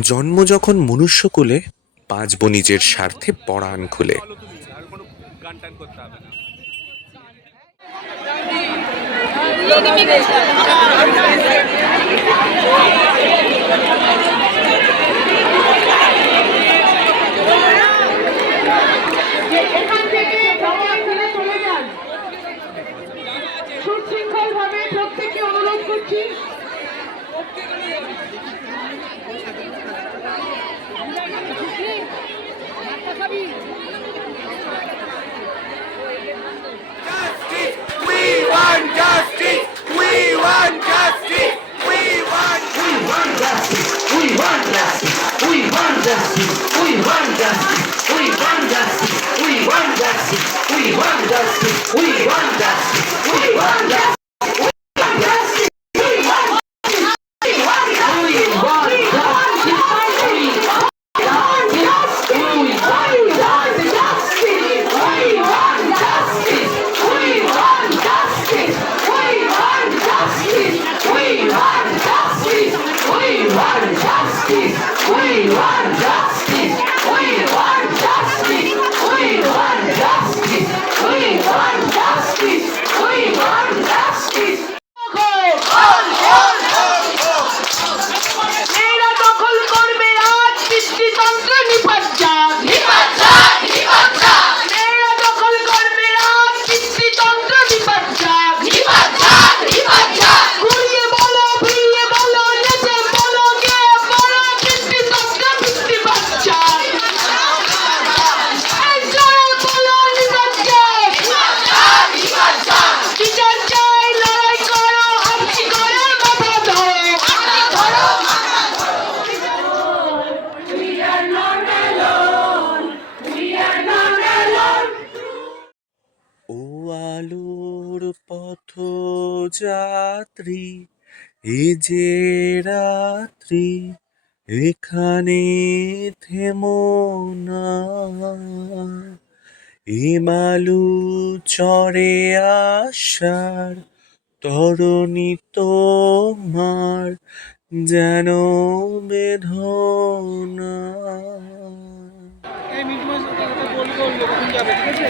জন্ম যখন মনুষ্যকুলে, বাঁচব নিজের স্বার্থে পরাণ খুলে। এখান থেকে সবাই ফেলে চলে যান। সুশৃঙ্খল ভাবে প্রত্যেককে অনুরোধ করছি। ও আলোর পথযাত্রী, এ যে রাত্রি, এখানে থেমো না। এ মালু চরে আসার তরণী তোমার যেন বেদনা। এই মিট মাস বলবো কখন যাবে, ঠিক আছে?